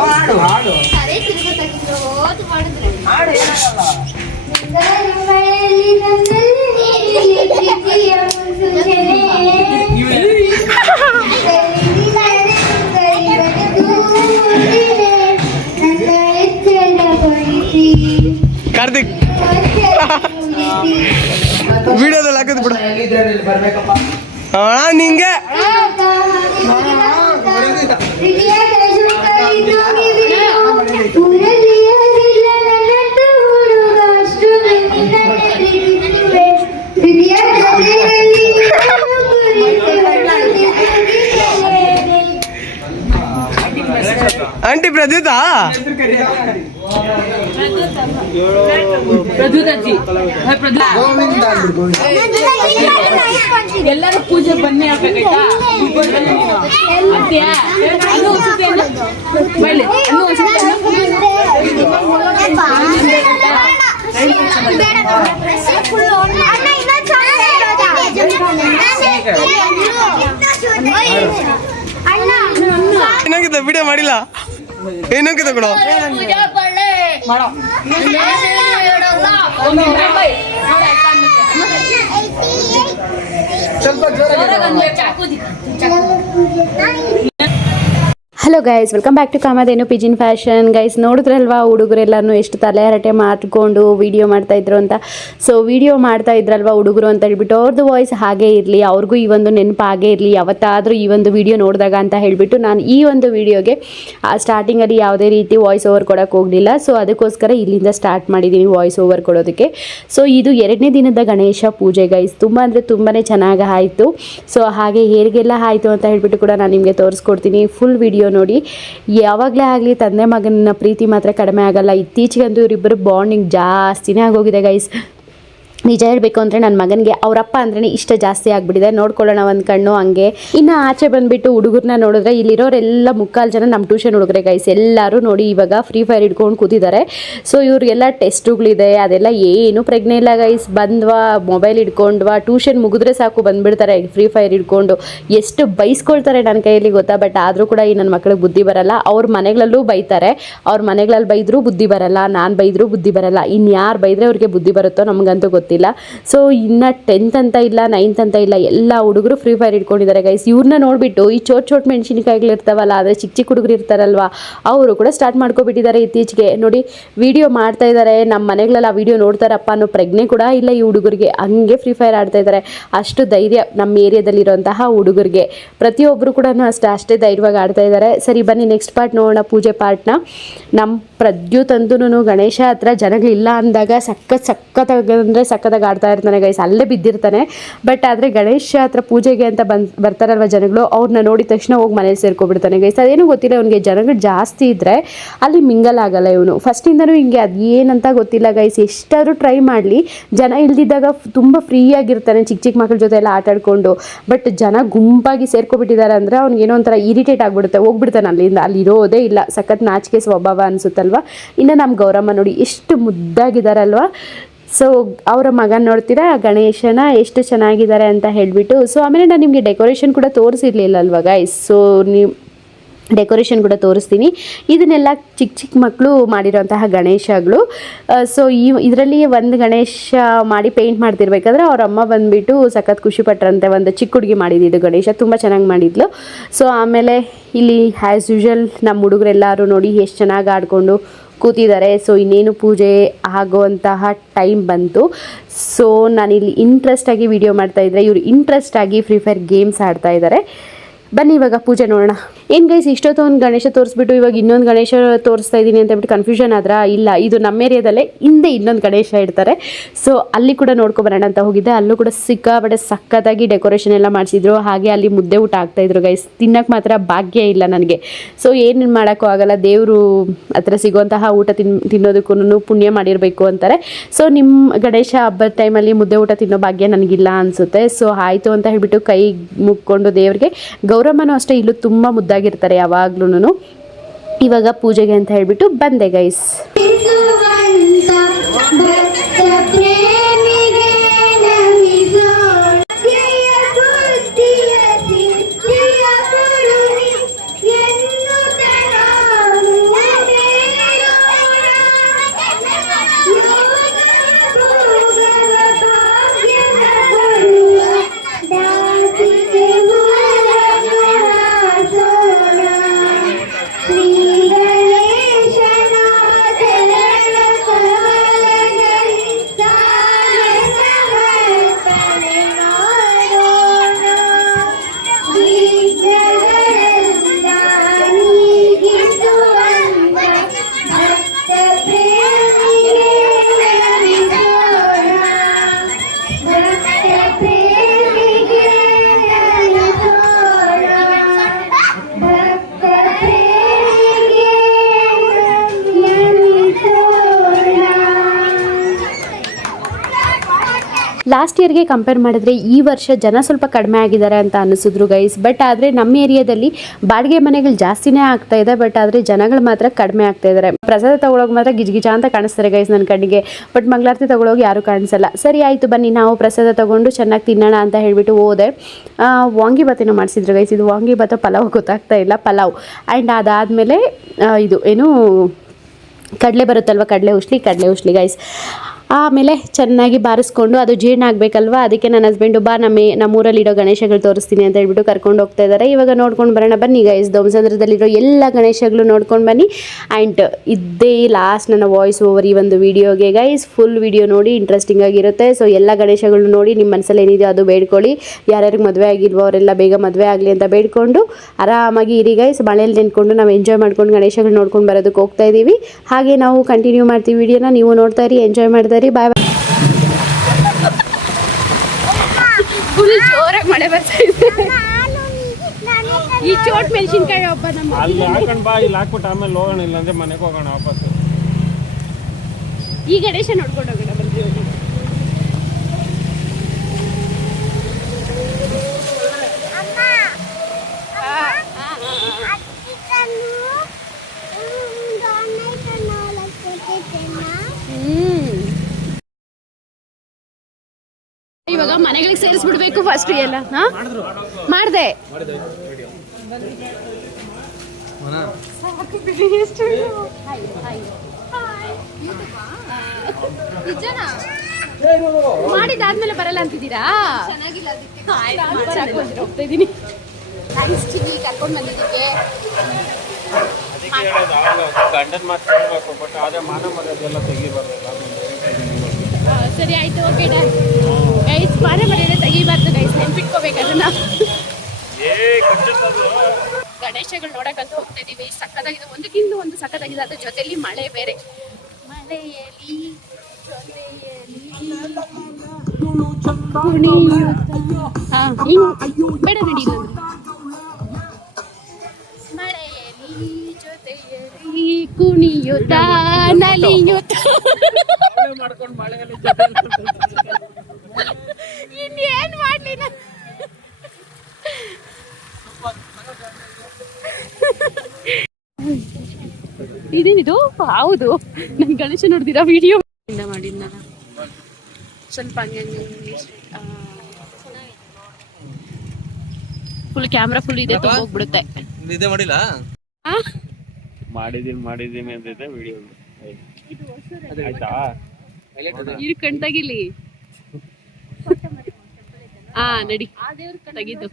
ಹಾಡು ಹಾಡು ಹಾಡು ಕಾರ್ತಿಕ್ ವಿಡಿಯೋದಲ್ಲಿ ಹಾಕಿದ್ ಬಿಡು ನಿಂಗೆ ಆಂಟಿ ಪ್ರದ್ಯುತಾ ಎಲ್ಲರೂ ಪೂಜೆ ಬನ್ನಿ ಏನಾಗಿದೆ ವಿಡಿಯೋ ಮಾಡಿಲ್ಲ ಏನಾಗಿದೆ ಕೊಡು hello guys, welcome back to Kamadhenu pigeon fashion. Guys ನೋಡಿದ್ರಲ್ವಾ ಹುಡುಗರೆಲ್ಲರೂ ಎಷ್ಟು ತಲೆ ಹರಟೆ ಮಾಡ್ಕೊಂಡು ವಿಡಿಯೋ ಮಾಡ್ತಾಯಿದ್ರು ಅಂತ. ಸೊ ವಿಡಿಯೋ ಮಾಡ್ತಾ ಇದ್ರಲ್ವಾ ಹುಡುಗರು ಅಂತ ಹೇಳ್ಬಿಟ್ಟು ಅವ್ರದ್ದು ವಾಯ್ಸ್ ಹಾಗೇ ಇರಲಿ, ಅವ್ರಿಗೂ ಈ ಒಂದು ನೆನಪು ಹಾಗೇ ಇರಲಿ ಯಾವತ್ತಾದರೂ ಈ ಒಂದು ವಿಡಿಯೋ ನೋಡಿದಾಗ ಅಂತ ಹೇಳಿಬಿಟ್ಟು ನಾನು ಈ ಒಂದು ವಿಡಿಯೋಗೆ ಸ್ಟಾರ್ಟಿಂಗಲ್ಲಿ ಯಾವುದೇ ರೀತಿ ವಾಯ್ಸ್ ಓವರ್ ಕೊಡೋಕ್ಕೆ ಹೋಗಲಿಲ್ಲ. ಸೊ ಅದಕ್ಕೋಸ್ಕರ ಇಲ್ಲಿಂದ ಸ್ಟಾರ್ಟ್ ಮಾಡಿದ್ದೀನಿ ವಾಯ್ಸ್ ಓವರ್ ಕೊಡೋದಕ್ಕೆ. ಸೊ ಇದು 2ನೇ ದಿನದ ಗಣೇಶ ಪೂಜೆ ಗೈಸ್. ತುಂಬ ಅಂದರೆ ತುಂಬಾ ಚೆನ್ನಾಗಿ ಆಯಿತು. ಸೊ ಹಾಗೆ ಹೇಗೆಲ್ಲ ಆಯಿತು ಅಂತ ಹೇಳಿಬಿಟ್ಟು ಕೂಡ ನಾನು ನಿಮಗೆ ತೋರಿಸ್ಕೊಡ್ತೀನಿ. ಫುಲ್ ವಿಡಿಯೋ ನೋಡಿ. ಯಾವಾಗಲೇ ಆಗಲಿ ತಂದೆ ಮಗನ ಪ್ರೀತಿ ಮಾತ್ರ ಕಡಿಮೆ ಆಗಲ್ಲ. ಇತ್ತೀಚೆಗಂತೂ ಇವರಿಬ್ಬರು ಬಾಂಡಿಂಗ್ ಜಾಸ್ತಿನೇ ಆಗೋಗಿದೆ ಗೈಸ್. ನಿಜ ಹೇಳಬೇಕು ಅಂದರೆ ನನ್ನ ಮಗನಿಗೆ ಅವರಪ್ಪ ಅಂದ್ರೆ ಇಷ್ಟ ಜಾಸ್ತಿ ಆಗಿಬಿಟ್ಟಿದೆ. ನೋಡ್ಕೊಳ್ಳೋಣ ಒಂದು ಕಣ್ಣು ಹಂಗೆ. ಇನ್ನು ಆಚೆ ಬಂದುಬಿಟ್ಟು ಹುಡುಗರನ್ನ ನೋಡಿದ್ರೆ ಇಲ್ಲಿರೋರೆಲ್ಲ 3/4 ಜನ ನಮ್ಮ ಟ್ಯೂಷನ್ ಹುಡುಗರೆ ಗೈಸ್. ಎಲ್ಲರೂ ನೋಡಿ ಇವಾಗ ಫ್ರೀ ಫೈರ್ ಹಿಡ್ಕೊಂಡು ಕೂತಿದ್ದಾರೆ. ಸೊ ಇವ್ರಿಗೆಲ್ಲ ಟೆಸ್ಟುಗಳಿದೆ, ಅದೆಲ್ಲ ಏನು ಪ್ರಜ್ಞೆ ಇಲ್ಲ ಗೈಸ್. ಬಂದ್ವಾ ಮೊಬೈಲ್ ಹಿಡ್ಕೊಂಡ್ವಾ, ಟ್ಯೂಷನ್ ಮುಗಿದ್ರೆ ಸಾಕು ಬಂದುಬಿಡ್ತಾರೆ ಫ್ರೀ ಫೈರ್ ಹಿಡ್ಕೊಂಡು. ಎಷ್ಟು ಬೈಸ್ಕೊಳ್ತಾರೆ ನನ್ನ ಕೈಯಲ್ಲಿ ಗೊತ್ತಾ. ಬಟ್ ಆದರೂ ಕೂಡ ಈ ನನ್ನ ಮಕ್ಕಳಿಗೆ ಬುದ್ಧಿ ಬರಲ್ಲ. ಅವ್ರ ಮನೆಗಳಲ್ಲೂ ಬೈತಾರೆ, ಅವ್ರ ಮನೆಗಳಲ್ಲಿ ಬೈದರೂ ಬುದ್ಧಿ ಬರಲ್ಲ, ನಾನು ಬೈದರೂ ಬುದ್ಧಿ ಬರಲ್ಲ. ಇನ್ಯಾರು ಬೈದರೆ ಅವ್ರಿಗೆ ಬುದ್ಧಿ ಬರುತ್ತೋ ನಮಗಂತೂ ಗೊತ್ತಿಲ್ಲ. ಸೊ ಇನ್ನು 10th ಅಂತ ಇಲ್ಲ, 9th ಅಂತ ಇಲ್ಲ, ಎಲ್ಲ ಹುಡುಗರು ಫ್ರೀ ಫೈರ್ ಇಟ್ಕೊಂಡಿದ್ದಾರೆ ಗೈಸ್. ಇವ್ರನ್ನ ನೋಡಿಬಿಟ್ಟು ಈ ಚೋಟ್ ಮೆಣಸಿನಕಾಯಿಗಳು ಇರ್ತಾವಲ್ಲ, ಆದರೆ ಚಿಕ್ಕ ಹುಡುಗರು ಇರ್ತಾರಲ್ವಾ, ಅವರು ಕೂಡ ಸ್ಟಾರ್ಟ್ ಮಾಡ್ಕೊಬಿಟ್ಟಿದ್ದಾರೆ ಇತ್ತೀಚೆಗೆ. ನೋಡಿ ವಿಡಿಯೋ ಮಾಡ್ತಾ ಇದ್ದಾರೆ, ನಮ್ಮ ಮನೆಗಳಲ್ಲಿ ಆ ವಿಡಿಯೋ ನೋಡ್ತಾರಪ್ಪ ಅನ್ನೋ ಪ್ರಜ್ಞೆ ಕೂಡ ಇಲ್ಲ ಈ ಹುಡುಗರಿಗೆ. ಹಂಗೆ ಫ್ರೀ ಫೈರ್ ಆಡ್ತಾ ಇದ್ದಾರೆ. ಅಷ್ಟು ಧೈರ್ಯ ನಮ್ಮ ಏರಿಯಾದಲ್ಲಿರುವಂತಹ ಹುಡುಗರಿಗೆ. ಪ್ರತಿಯೊಬ್ಬರು ಕೂಡ ಅಷ್ಟೇ ಧೈರ್ಯವಾಗಿ ಆಡ್ತಾ ಇದ್ದಾರೆ. ಸರಿ ಬನ್ನಿ ನೆಕ್ಸ್ಟ್ ಪಾರ್ಟ್ ನೋಡೋಣ, ಪೂಜೆ ಪಾರ್ಟ್ನ. ನಮ್ಮ ಪ್ರದ್ಯುತ್ ಅಂತೂ ಗಣೇಶ ಹತ್ರ ಜನಗಳಿಲ್ಲ ಅಂದಾಗ ಸಖತ್ತಾಗಂದರೆ ಸಖತ್ತಾಗಿ ಆಡ್ತಾ ಇರ್ತಾನೆ ಗೈಸ್. ಅಲ್ಲೇ ಬಿದ್ದಿರ್ತಾನೆ. ಬಟ್ ಆದರೆ ಗಣೇಶ ಹತ್ರ ಪೂಜೆಗೆ ಅಂತ ಬರ್ತಾರಲ್ವ ಜನಗಳು, ಅವ್ರನ್ನ ನೋಡಿದ ತಕ್ಷಣ ಹೋಗಿ ಮನೇಲಿ ಸೇರ್ಕೊಬಿಡ್ತಾನೆ ಗೈಸ್. ಅದೇನು ಗೊತ್ತಿಲ್ಲ ಅವನಿಗೆ. ಜನಗಳು ಜಾಸ್ತಿ ಇದ್ದರೆ ಅಲ್ಲಿ ಮಿಂಗಲ್ ಆಗಲ್ಲ ಇವನು. ಫಸ್ಟಿಂದನೂ ಹಿಂಗೆ, ಅದು ಏನಂತ ಗೊತ್ತಿಲ್ಲ ಗೈಸ್. ಎಷ್ಟಾದರೂ ಟ್ರೈ ಮಾಡಲಿ, ಜನ ಇಲ್ದಿದ್ದಾಗ ತುಂಬ ಫ್ರೀಯಾಗಿರ್ತಾನೆ ಚಿಕ್ಕ ಮಕ್ಕಳ ಜೊತೆ ಎಲ್ಲ ಆಟಾಡ್ಕೊಂಡು. ಬಟ್ ಜನ ಗುಂಪಾಗಿ ಸೇರ್ಕೊಬಿಟ್ಟಿದ್ದಾರೆ ಅಂದರೆ ಅವ್ನಿಗೇನೋ ಒಂಥರ ಇರಿಟೇಟ್ ಆಗಿಬಿಡುತ್ತೆ, ಹೋಗ್ಬಿಡ್ತಾನೆ ಅಲ್ಲಿಂದ. ಅಲ್ಲಿರೋದೇ ಇಲ್ಲ. ಸಖತ್ ನಾಚಿಕೆ ಸ್ವಭಾವ ಅನಿಸುತ್ತಲ್ವ. ಇನ್ನು ನಮ್ಮ ಗೌರಮ್ಮ ನೋಡಿ ಎಷ್ಟು ಮುದ್ದಾಗಿದ್ದಾರಲ್ವ. ಸೊ ಅವರ ಮಗನ ನೋಡ್ತೀರಾ ಗಣೇಶನ ಎಷ್ಟು ಚೆನ್ನಾಗಿದ್ದಾರೆ ಅಂತ ಹೇಳಿಬಿಟ್ಟು. ಸೊ ಆಮೇಲೆ ನಾನು ನಿಮಗೆ ಡೆಕೋರೇಷನ್ ಕೂಡ ತೋರಿಸಿರ್ಲಿಲ್ಲ ಅಲ್ವಾ ಗೈಸ್. ಸೊ ನೀವು ಡೆಕೋರೇಷನ್ ಕೂಡ ತೋರಿಸ್ತೀನಿ. ಇದನ್ನೆಲ್ಲ ಚಿಕ್ಕ ಮಕ್ಕಳು ಮಾಡಿರೋಂತಹ ಗಣೇಶಗಳು. ಸೊ ಇದರಲ್ಲಿ ಒಂದು ಗಣೇಶ ಮಾಡಿ ಪೇಂಟ್ ಮಾಡ್ತಿರ್ಬೇಕಾದ್ರೆ ಅವ್ರ ಅಮ್ಮ ಬಂದುಬಿಟ್ಟು ಸಖತ್ ಖುಷಿ ಪಟ್ರಂತೆ. ಒಂದು ಚಿಕ್ಕ ಹುಡುಗಿ ಮಾಡಿದ್ದು ಗಣೇಶ, ತುಂಬ ಚೆನ್ನಾಗಿ ಮಾಡಿದ್ಲು. ಸೊ ಆಮೇಲೆ ಇಲ್ಲಿ ಆ್ಯಸ್ ಯೂಶುವಲ್ ನಮ್ಮ ಹುಡುಗರೆಲ್ಲರೂ ನೋಡಿ ಎಷ್ಟು ಚೆನ್ನಾಗಿ ಆಡಿಕೊಂಡು ಕೂತಿದ್ದಾರೆ. ಸೊ ಇನ್ನೇನು ಪೂಜೆ ಆಗುವಂತಹ ಟೈಮ್ ಬಂತು. ಸೊ ನಾನಿಲ್ಲಿ ಇಂಟ್ರೆಸ್ಟಾಗಿ ವಿಡಿಯೋ ಮಾಡ್ತಾಯಿದ್ರೆ, ಇವರು ಇಂಟ್ರೆಸ್ಟಾಗಿ ಫ್ರೀ ಫೈರ್ ಗೇಮ್ಸ್ ಆಡ್ತಾ ಇದ್ದಾರೆ. ಬನ್ನಿ ಇವಾಗ ಪೂಜೆ ನೋಡೋಣ. ಏನು ಗೈಸ್, ಇಷ್ಟೊತ್ತು ಒಂದು ಗಣೇಶ ತೋರಿಸ್ಬಿಟ್ಟು ಇವಾಗ ಇನ್ನೊಂದು ಗಣೇಶ ತೋರಿಸ್ತಾ ಇದ್ದೀನಿ ಅಂತ ಹೇಳ್ಬಿಟ್ಟು ಕನ್ಫ್ಯೂಷನ್ ಆದ್ರೆ ಇಲ್ಲ, ಇದು ನಮ್ಮ ಏರಿಯಾದಲ್ಲೇ ಹಿಂದೆ ಇನ್ನೊಂದು ಗಣೇಶ ಇಡ್ತಾರೆ. ಸೊ ಅಲ್ಲಿ ಕೂಡ ನೋಡ್ಕೊಬರೋಣ ಅಂತ ಹೋಗಿದ್ದೆ. ಅಲ್ಲೂ ಕೂಡ ಸಿಕ್ಕಾಪಟ್ಟೆ ಸಖತ್ತಾಗಿ ಡೆಕೋರೇಷನ್ ಎಲ್ಲ ಮಾಡಿಸಿದ್ರು. ಹಾಗೆ ಅಲ್ಲಿ ಮುದ್ದೆ ಊಟ ಆಗ್ತಾಯಿದ್ರು ಗೈಸ್. ತಿನ್ನೋಕ್ಕೆ ಮಾತ್ರ ಭಾಗ್ಯ ಇಲ್ಲ ನನಗೆ. ಸೊ ಏನು ಮಾಡೋಕ್ಕೂ ಆಗಲ್ಲ, ದೇವರು ಹತ್ರ ಸಿಗುವಂತಹ ಊಟ ತಿನ್ನೋದಕ್ಕೂ ಪುಣ್ಯ ಮಾಡಿರಬೇಕು ಅಂತಾರೆ. ಸೊ ನಿಮ್ಮ ಗಣೇಶ ಹಬ್ಬದ ಟೈಮಲ್ಲಿ ಮುದ್ದೆ ಊಟ ತಿನ್ನೋ ಭಾಗ್ಯ ನನಗಿಲ್ಲ ಅನಿಸುತ್ತೆ. ಸೊ ಆಯಿತು ಅಂತ ಹೇಳಿಬಿಟ್ಟು ಕೈ ಮುಕ್ಕೊಂಡು ದೇವರಿಗೆ. ಗೌರಮ್ಮನೂ ಅಷ್ಟೇ ಇಲ್ಲೂ ತುಂಬ ಮುದ್ದಾಗಿರ್ತಾರೆ ಯಾವಾಗ್ಲೂ. ಇವಾಗ ಪೂಜೆಗೆ ಅಂತ ಹೇಳಿಬಿಟ್ಟು ಬಂದೆ ಗೈಸ್. ಲಾಸ್ಟ್ ಇಯರ್ಗೆ ಕಂಪೇರ್ ಮಾಡಿದ್ರೆ ಈ ವರ್ಷ ಜನ ಸ್ವಲ್ಪ ಕಡಿಮೆ ಆಗಿದ್ದಾರೆ ಅಂತ ಅನಿಸಿದ್ರು ಗೈಸ್. ಬಟ್ ಆದರೆ ನಮ್ಮ ಏರಿಯಾದಲ್ಲಿ ಬಾಡಿಗೆ ಮನೆಗಳು ಜಾಸ್ತಿನೇ ಆಗ್ತಾ ಇದೆ, ಬಟ್ ಆದರೆ ಜನಗಳು ಮಾತ್ರ ಕಡಿಮೆ ಆಗ್ತಾ ಇದ್ದಾರೆ. ಪ್ರಸಾದ ತಗೊಳೋಕೆ ಮಾತ್ರ ಗಿಜಗಿಜ ಅಂತ ಕಾಣಿಸ್ತಾರೆ ಗೈಸ್ ನನ್ನ ಕಣ್ಣಿಗೆ, ಬಟ್ ಮಂಗಳಾರತಿ ತಗೊಳೋಗಿ ಯಾರು ಕಾಣಿಸಲ್ಲ. ಸರಿ ಆಯಿತು ಬನ್ನಿ ನಾವು ಪ್ರಸಾದ ತಗೊಂಡು ಚೆನ್ನಾಗಿ ತಿನ್ನೋಣ ಅಂತ ಹೇಳಿಬಿಟ್ಟು ಹೋದೆ. ವಾಂಗಿಬಾತೇನೋ ಮಾಡಿಸಿದ್ರು ಗೈಸ್, ಇದು ವಾಂಗಿಬಾತ ಪಲಾವ್ ಗೊತ್ತಾಗ್ತಾ ಇಲ್ಲ, ಪಲಾವ್. ಆ್ಯಂಡ್ ಅದಾದಮೇಲೆ ಇದು ಏನು ಕಡಲೆ ಬರುತ್ತಲ್ವ, ಕಡಲೆ ಉಶ್ಲಿ ಗೈಸ್. ಆಮೇಲೆ ಚೆನ್ನಾಗಿ ಬಾರಿಸ್ಕೊಂಡು ಅದು ಜೀರ್ಣ ಆಗಬೇಕಲ್ವ, ಅದಕ್ಕೆ ನನ್ನ ಹಸ್ಬೆಂಡು ಬಾ ನಮ್ಮೂರಲ್ಲಿಡೋ ಗಣೇಶಗಳು ತೋರಿಸ್ತೀನಿ ಅಂತ ಹೇಳ್ಬಿಟ್ಟು ಕರ್ಕೊಂಡು ಹೋಗ್ತಾ ಇದ್ದಾರೆ. ಇವಾಗ ನೋಡ್ಕೊಂಡು ಬರೋಣ ಬನ್ನಿ ಗೈಸ್, ದೊಂಬಸಂದ್ರದಲ್ಲಿರೋ ಎಲ್ಲ ಗಣೇಶಗಳು ನೋಡ್ಕೊಂಡು ಬನ್ನಿ. ಆ್ಯಂಡ್ ಇದೇ ಲಾಸ್ಟ್ ನನ್ನ ವಾಯ್ಸ್ ಓವರ್ ಈ ಒಂದು ವಿಡಿಯೋಗೆ ಗೈಸ್. ಫುಲ್ ವಿಡಿಯೋ ನೋಡಿ, ಇಂಟ್ರೆಸ್ಟಿಂಗ್ ಆಗಿರುತ್ತೆ. ಸೊ ಎಲ್ಲ ಗಣೇಶಗಳು ನೋಡಿ ನಿಮ್ಮ ಮನಸ್ಸಲ್ಲಿ ಏನಿದೆಯೋ ಅದು ಬೇಡ್ಕೊಳ್ಳಿ. ಯಾರ್ಯಾರಿಗೆ ಮದುವೆ ಆಗಿಲ್ವೋ ಅವರೆಲ್ಲ ಬೇಗ ಮದುವೆ ಆಗಲಿ ಅಂತ ಬೇಡ್ಕೊಂಡು ಆರಾಮಾಗಿ ಇರಿ ಗೈಸ್. ಮಳೆಯಲ್ಲಿ ನೆನ್ಕೊಂಡು ನಾವು ಎಂಜಾಯ್ ಮಾಡ್ಕೊಂಡು ಗಣೇಶಗಳು ನೋಡ್ಕೊಂಡು ಬರೋದಕ್ಕೆ ಹೋಗ್ತಾ ಇದ್ದೀವಿ. ಹಾಗೆ ನಾವು ಕಂಟಿನ್ಯೂ ಮಾಡ್ತೀವಿ ವಿಡಿಯೋನ, ನೀವು ನೋಡ್ತಾ ಇರಿ, ಎಂಜಾಯ್ ಮಾಡ್ತಾ ಇರಿ. ಬಾಯ್ ಬಾಯ್. ಫುಲ್ ಜೋರಾಗಿ ಮಳೆ ಬರ್ತಾ ಇದೆ. ಈ ಚೋಟ್ ಮೆಣಸಿನ್ಕಾಯಿ ಹಬ್ಬ ನಮ್ಮ ಅಲ್ಲಿ ಹಾಕೊಂಡು ಬಾ, ಇಲ್ಲಿ ಹಾಕ್ಬಿಟ್ಟು ಆಮೇಲೆ ಹೋಗೋಣ, ಇಲ್ಲಾಂದ್ರೆ ಮನೆಗೆ ಹೋಗೋಣ ವಾಪಸ್. ಈ ಗಣೇಶ ನೋಡ್ಕೊಂಡು ಹೋಗೋಣ ಬನ್ನಿ. ಇವಾಗ ಮನೆಗಳಿಗೆ ಸೇರಿಸ್ಬಿಡ್ಬೇಕು ಫಸ್ಟ್ ಎಲ್ಲ. ಮಾಡ್ದೆ ಮಾಡಿದಾದ್ಮೇಲೆ ಬರಲ್ಲ ಅಂತಿದ್ದೀರಾ? ಹೋಗ್ತಾ ಇದ್ದೀನಿ ಕರ್ಕೊಂಡು ಬಂದಿದ್ದಕ್ಕೆ. ಗಂಡನ ಮಾತು ಕೇಳಬೇಕು, ಬಟ್ ಅದೇ ಮಾನ ಮರ್ಯಾದೆಲ್ಲ ತೆಗಿಬಾರ್ದಲ್ಲ. ಸರಿ ಆಯ್ತು, ಓಕೆ ಗೈಸ್. ಮಾನ ಮರ್ಯಾದೆ ತೆಗಿಬಾರ್ದು ಗೈಸ್, ನೆನ್ಪಿಟ್ಕೋಬೇಕು ಅದನ್ನ. ಗಣೇಶಗಳು ನೋಡಕ್ಕಂತ ಹೋಗ್ತಾ ಇದೀವಿ. ಸಕ್ಕತ್ತಾಗಿದೆ, ಒಂದಕ್ಕಿಂತ ಒಂದು ಸಕ್ಕತ್ತಾಗಿದೆ. ಅದ್ರ ಜೊತೆಲಿ ಮಳೆ ಬೇರೆ. ಮಳೆಯಲ್ಲಿ ಬೇಡ ನಡಿ. ಮಳೆಯಲ್ಲಿ ಜೊತೆಯಲ್ಲಿ ಕುಣಿಯುತ್ತಾ ನಲಿಯುತ್ತಾ ಮಾಡ್ಕೊಂಡು ಮಳೆಯಲ್ಲಿ ಇನ್ನೇನ್ ಮಾಡ್ಲಿ ನಾನು. ಇದೇನಿದು? ಹೌದು, ನನ್ ಗಣೇಶ ನೋಡ್ದಿರಾ ವಿಡಿಯೋ ಮಾಡಿದ್ನ ಸ್ವಲ್ಪ ಫುಲ್ ಕ್ಯಾಮ್ರಾ ಫುಲ್ ಇದೆ, ಹೋಗ್ಬಿಡುತ್ತೆ. ನಿದ್ದೆ ಮಾಡಿಲ್ಲ? ಮಾಡಿದೀನಿ ಅಂತಿದ್ದೆ ವಿಡಿಯೋ. ಆಯ್ತಾ? ಇರು ಕಣ್ ತಗಿಲಿ. ನಡಿ ತೆಗಿದ್ದು.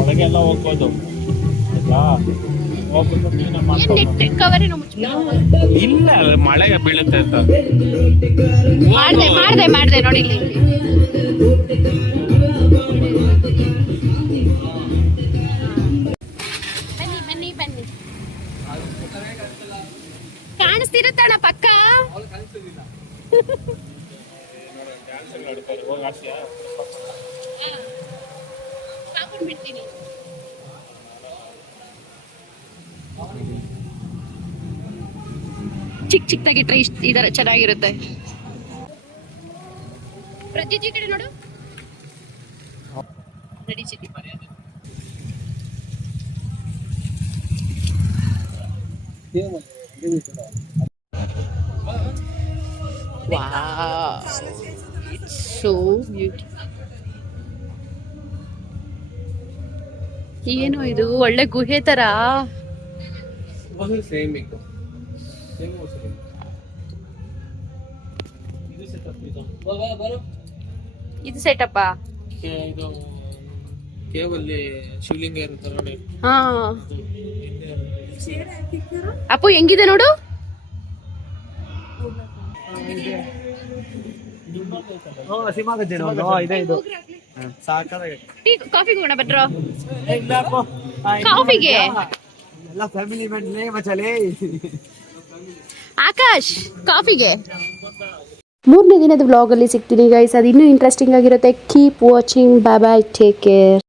ಒಳಗೆಲ್ಲ ಹೋಗ್ಬೋದು. ಇಲ್ಲ ಮಳೆಗೆ ಬೀಳುತ್ತೆ ಅಂತ ಮಾಡ್ದೆ ನೋಡಿ. ಬನ್ನಿ ಕಾಣಿಸ್ತಿರುತ್ತಣ್ಣ ಪಕ್ಕ. ಬಿಡ್ತೀನಿ. ಚಿಕ್ಕದಾಗಿಟ್ರೆ ಇದರ ಚೆನ್ನಾಗಿರುತ್ತೆ. ಪ್ರತಿಜಿ ಕಡೆ ನೋಡು. Ready ಚಿಟಿ. Wow, it's so beautiful. ಏನು ಇದು ಒಳ್ಳೆ ಗುಹೆ ತರ. ಇದು ಸೆಟಪ್. ಇದು ಕೇವಲ್ಲಿ ಶಿವಲಿಂಗ ಇರುತ್ತೆ ನೋಡಿ. ಹಾ ಅಪ್ಪು ಹೆಂಗಿದೆ ನೋಡು. ಕಾಫಿಗೆ ಹೋಗೋಣ ಬಟ್ರೋ. ಕಾಫಿಗೆ ಆಕಾಶ್ ಕಾಫಿಗೆ 3ನೇ ದಿನದ ವ್ಲಾಗಲ್ಲಿ ಸಿಗ್ತೀನಿ ಗೈಸ್. ಅದು ಇನ್ನೂ ಇಂಟ್ರೆಸ್ಟಿಂಗ್ ಆಗಿರುತ್ತೆ. Keep watching. Bye bye, take care.